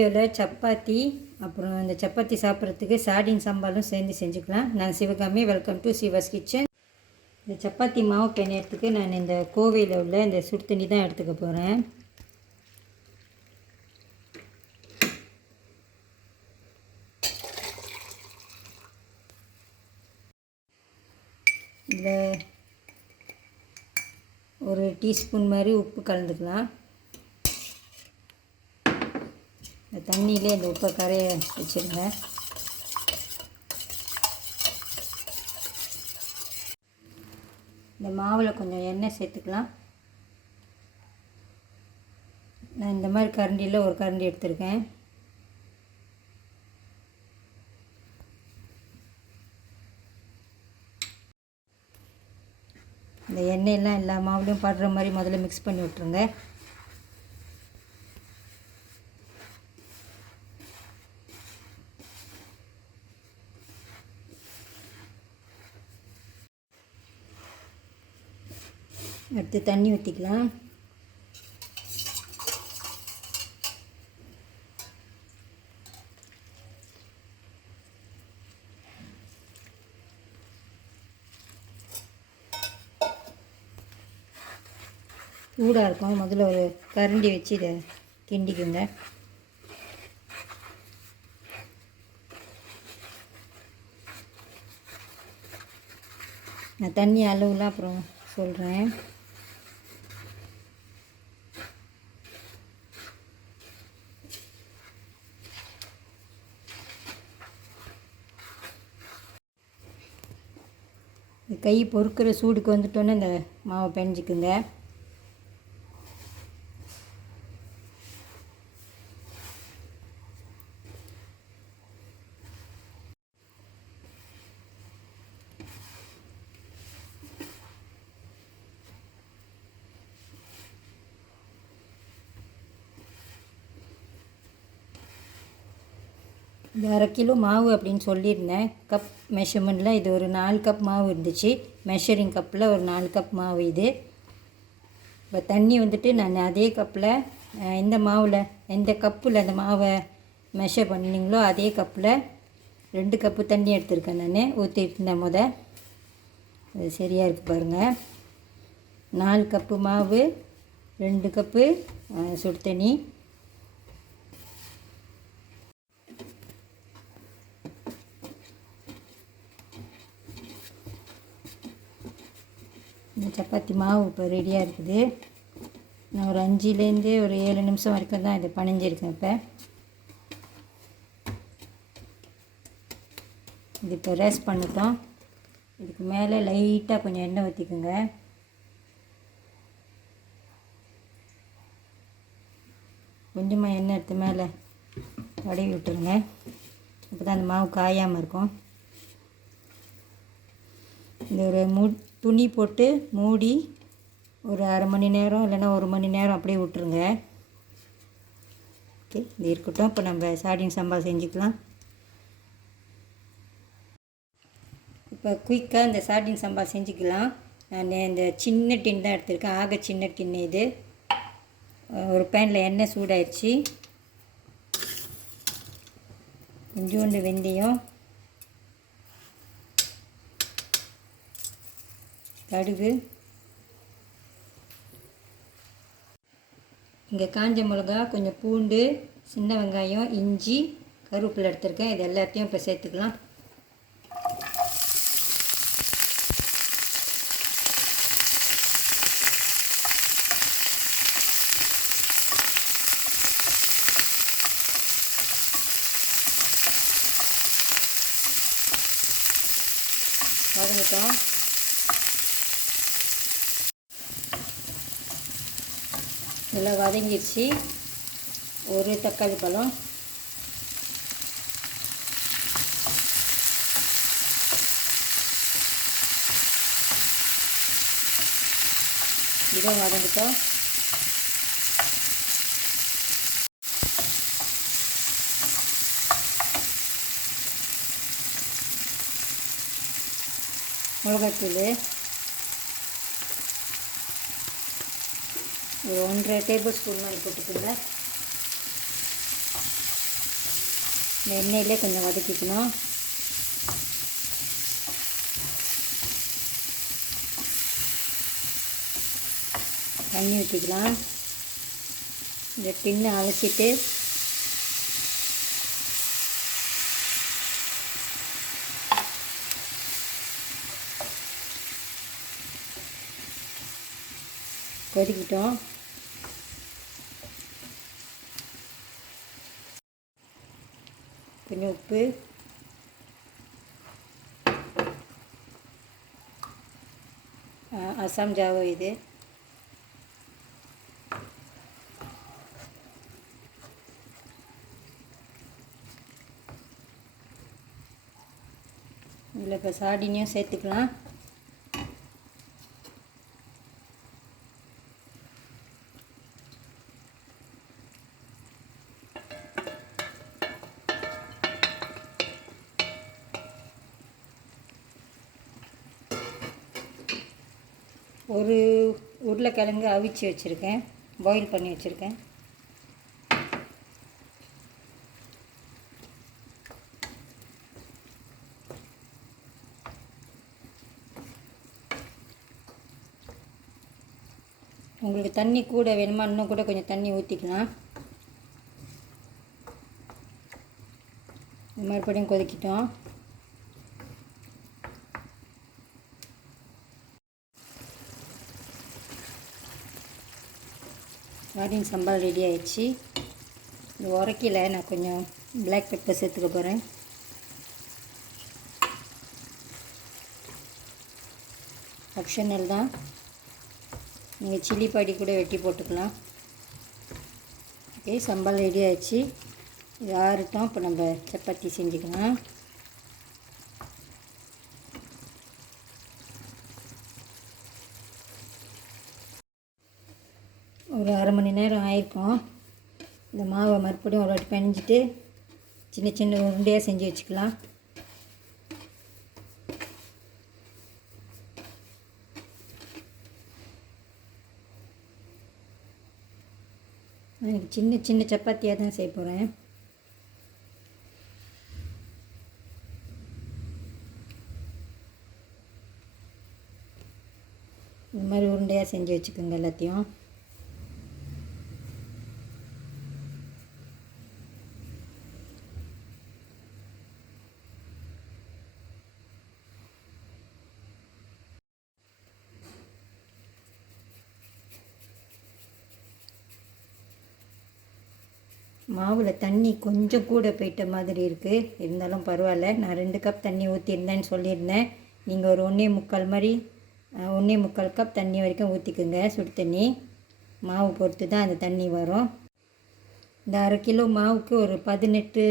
வீடியோவில் சப்பாத்தி அப்புறம் இந்த சப்பாத்தி சாப்பிட்றதுக்கு சார்டின் சம்பாலும் சேர்ந்து செஞ்சுக்கலாம். நான் Sivakami, welcome to Siva's kitchen. இந்த சப்பாத்தி மாவு பிணையறதுக்கு நான் இந்த கோவையில் உள்ள இந்த சுடு தண்ணி தான் எடுத்துக்க போகிறேன். இதில் ஒரு டீஸ்பூன் மாதிரி உப்பு கலந்துக்கலாம். இந்த தண்ணியிலே இந்த உப்பை கரைய வச்சுருங்க. இந்த மாவில் கொஞ்சம் எண்ணெய் சேர்த்துக்கலாம். நான் இந்த மாதிரி கரண்டியில் ஒரு கரண்டி எடுத்திருக்கேன். இந்த எண்ணெயெல்லாம் எல்லா மாவுலையும் படுற மாதிரி முதல்ல மிக்ஸ் பண்ணி விட்ருங்க. அடுத்து தண்ணி ஊற்றிக்கலாம். சூடாக இருக்கும். முதல்ல ஒரு கரண்டி வச்சு இதை கிண்டிக்குங்க. நான் தண்ணி அளவுலாம் அப்புறம் சொல்கிறேன். கை பொறுக்கிற சூடுக்கு வந்துட்டோன்னே இந்த மாவை பிணைஞ்சிக்குங்க. இது 1/2 கிலோ மாவு அப்படின்னு சொல்லியிருந்தேன். கப் மெஷர்மெண்ட்டில் இது ஒரு 4 கப் மாவு இருந்துச்சு. மெஷரிங் கப்பில் ஒரு 4 கப் மாவு இது. இப்போ தண்ணி வந்துட்டு நான் அதே கப்பில் இந்த மாவில் எந்த கப்பில் அந்த மாவை மெஷர் பண்ணிங்களோ அதே கப்பில் 2 கப்பு தண்ணி எடுத்திருக்கேன். நான் ஊற்றிருந்தேன் அது சரியாக இருக்குது பாருங்கள். 4 கப்பு மாவு, 2 கப்பு சுடு தண்ணி. இந்த சப்பாத்தி மாவு இப்போ ரெடியாக இருக்குது. நான் ஒரு 5லேருந்து ஒரு 7 நிமிஷம் வரைக்கும் தான் இதை பனைஞ்சிருக்கேன். இது இப்போ ரேஸ்ட் பண்ணிட்டோம். இதுக்கு மேலே லைட்டாக கொஞ்சம் எண்ணெய் ஊற்றிக்குங்க. கொஞ்சமாக எண்ணெய் எடுத்து மேலே தடவி விட்டுருங்க. அப்போ தான் அந்த மாவு காயாமல் இருக்கும். இந்த ஒரு துணி போட்டு மூடி ஒரு 1/2 மணி நேரம் இல்லைன்னா 1 மணி நேரம் அப்படியே விட்டுருங்க. ஓகே, இது இருக்கட்டும். இப்போ நம்ம சார்டின் சம்பால் செஞ்சுக்கலாம். இப்போ குயிக்காக இந்த சார்டின் சம்பால் செஞ்சுக்கலாம். நான் இந்த சின்ன டின் தான் எடுத்திருக்கேன். ஆக சின்ன டின்னு இது. ஒரு பேனில் எண்ணெய் சூடாயிடுச்சு. கொஞ்சோண்டு வெந்தயம், கடுகு, இங்கே காஞ்ச மிளகா, கொஞ்சம் பூண்டு, சின்ன வெங்காயம், இஞ்சி, கருவேப்பிலை எடுத்திருக்கேன். இது எல்லாத்தையும் இப்போ சேர்த்துக்கலாம். வதங்கட்டும். நல்லா வதங்கிடுச்சு. ஒரு தக்காளி பழம், இதை வதங்கிட்டோம். மிளகாத்தூள் ஒரு 1.5 டேபிள் ஸ்பூன் மாதிரி போட்டுக்கோங்க. எண்ணெயிலே கொஞ்சம் வதக்கிக்கணும். தண்ணி ஊற்றிக்கலாம். இந்த டின்னை அலசிட்டு கொதிக்கிட்டோம். கொஞ்சம் உப்பு, அசாம் ஜாவோ இது, இதில் இப்போ சாடினியும் சேர்த்துக்கலாம். ஒரு உருளைக்கிழங்கு அவிச்சு வச்சுருக்கேன், பாயில் பண்ணி வச்சுருக்கேன். உங்களுக்கு தண்ணி கூட வேணுமா, இன்னும் கூட கொஞ்சம் தண்ணி ஊற்றிக்கலாம். மறுபடியும் கொதிக்கிட்டோம். சாடின் சம்பால் ரெடி ஆயிடுச்சு. இது உரைக்கல, நான் கொஞ்சம் பிளாக் பெப்பர் சேர்த்துக்க போகிறேன். ஆப்ஷனல் தான், நீங்கள் சில்லி பாடி கூட வெட்டி போட்டுக்கலாம். ஓகே, சம்பால் ரெடி ஆயிடுச்சு. இது ஆறட்டும். இப்போ நம்ம சப்பாத்தி செஞ்சுக்கலாம். ஒரு அரை மணி நேரம் ஆயிருக்கும். இந்த மாவை மறுபடியும் ஒரு வாட்டி பிணைஞ்சிட்டு சின்ன சின்ன உருண்டையாக செஞ்சு வச்சுக்கலாம். எனக்கு சின்ன சின்ன சப்பாத்தியாக தான் செய்ய போகிறேன். இந்த மாதிரி உருண்டையாக செஞ்சு வச்சுக்கோங்க எல்லாத்தையும். மாவில் தண்ணி கொஞ்சம் கூட போயிட்ட மாதிரி இருக்குது, இருந்தாலும் பரவாயில்ல. நான் 2 கப் தண்ணி ஊற்றிருந்தேன்னு சொல்லியிருந்தேன். நீங்கள் ஒரு 1.25 மாதிரி 1.25 கப் தண்ணி வரைக்கும் ஊற்றிக்குங்க. சுடு தண்ணி மாவு பொறுத்து தான் அந்த தண்ணி வரும். இந்த அரை கிலோ மாவுக்கு ஒரு 18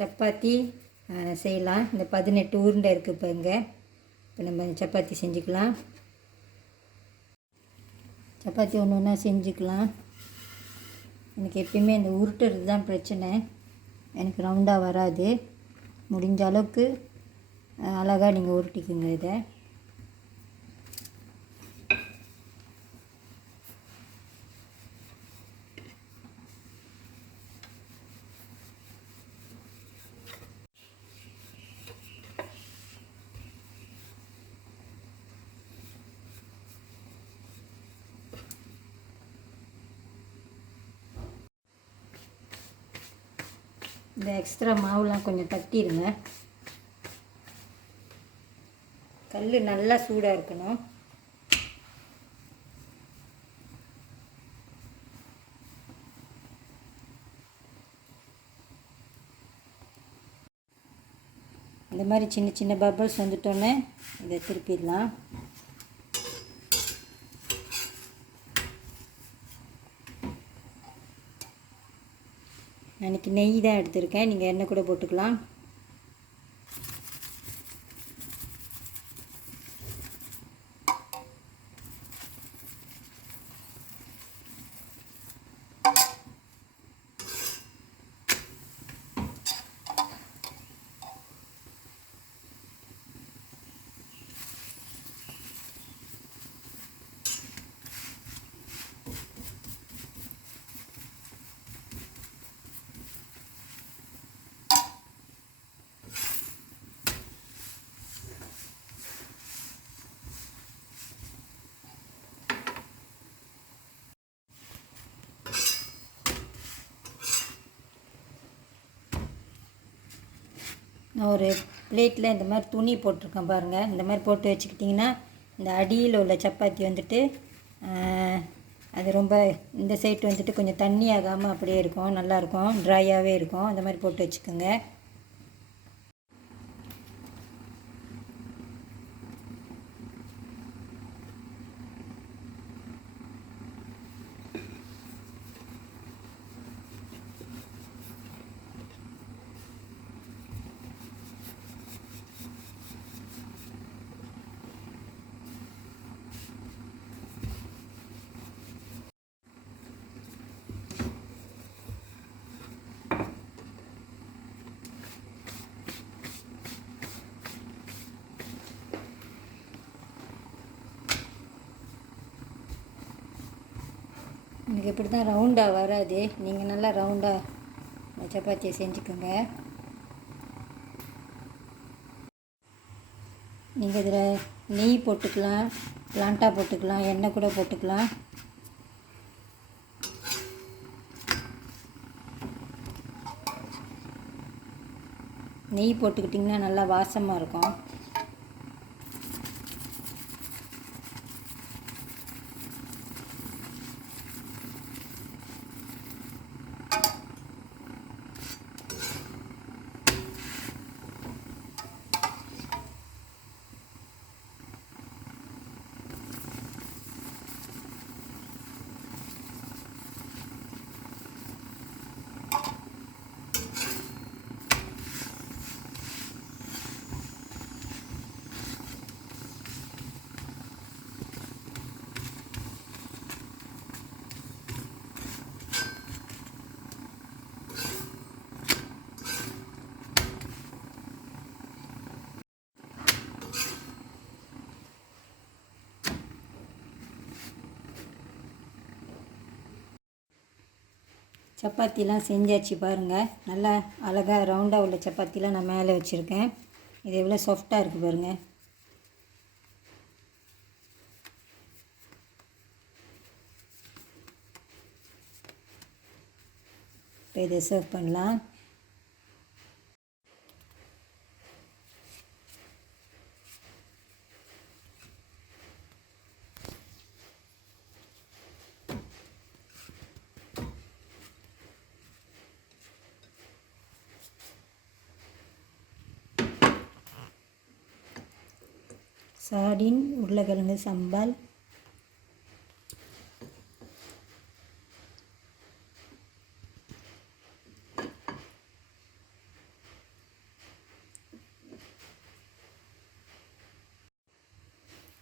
சப்பாத்தி செய்யலாம். இந்த 18 உருண்டை இருக்குது. இப்போ இப்போ நம்ம சப்பாத்தி செஞ்சுக்கலாம். சப்பாத்தி ஒன்று ஒன்றா செஞ்சுக்கலாம். எனக்கு எப்பயுமே இந்த உருட்டுறது தான் பிரச்சனை, எனக்கு ரவுண்டாக வராது. முடிஞ்ச அளவுக்கு அழகாக நீங்கள் உருட்டிக்குங்க இதை. இந்த எக்ஸ்ட்ரா மாவுலாம் கொஞ்சம் தட்டிடுங்க. கல் நல்லா சூடாக இருக்கணும். இந்த மாதிரி சின்ன சின்ன பபிள்ஸ் வந்துட்டோன்னே இதை திருப்பிடலாம். எனக்கு நெய் தான் எடுத்திருக்கேன், நீங்கள் எண்ணெய் கூட போட்டுக்கலாம். நான் ஒரு பிளேட்டில் இந்த மாதிரி துணி போட்டிருக்கேன் பாருங்கள். இந்த மாதிரி போட்டு வச்சுக்கிட்டிங்கன்னா இந்த அடியில் உள்ள சப்பாத்தி வந்துட்டு அது ரொம்ப இந்த சைடு வந்துட்டு கொஞ்சம் தண்ணி ஆகாமல் அப்படியே இருக்கும், நல்லாயிருக்கும், ட்ரையாகவே இருக்கும். அந்த மாதிரி போட்டு வச்சுக்கோங்க. எனக்கு இப்படி தான் ரவுண்டாக வராது. நீங்கள் நல்லா ரவுண்டாக சப்பாத்தியை செஞ்சுக்கோங்க. நீங்கள் இதில் நெய் போட்டுக்கலாம், பிளான்டா போட்டுக்கலாம், எண்ணெய் கூட போட்டுக்கலாம். நெய் போட்டுக்கிட்டிங்கன்னா நல்லா வாசமாக இருக்கும். சப்பாத்திலாம் செஞ்சாச்சு பாருங்கள். நல்லா அழகாக ரவுண்டாக உள்ள சப்பாத்திலாம் நான் மேலே வச்சுருக்கேன். இது எவ்வளோ சாஃப்டாக இருக்குது பாருங்கள். இப்போ இதை சர்வ் பண்ணலாம். சார்டின் உருளைக்கிழங்கு சம்பால்,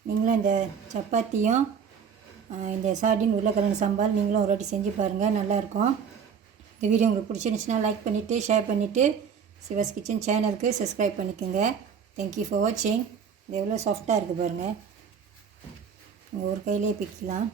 நீங்களும் இந்த சப்பாத்தியும் இந்த சார்டின் உருளைக்கிழங்கு சம்பால் நீங்களும் ஒரு வாட்டி செஞ்சு பாருங்கள், நல்லாயிருக்கும். இந்த வீடியோ உங்களுக்கு பிடிச்சிருந்துச்சுன்னா லைக் பண்ணிவிட்டு ஷேர் பண்ணிவிட்டு சிவாஸ் கிச்சன் சேனலுக்கு சப்ஸ்கிரைப் பண்ணிக்கோங்க. தேங்க்யூ ஃபார் வாட்சிங். இது எவ்வளோ சாஃப்டாக இருக்குது பாருங்கள். ஒரு கையிலே பிக்கலாம்.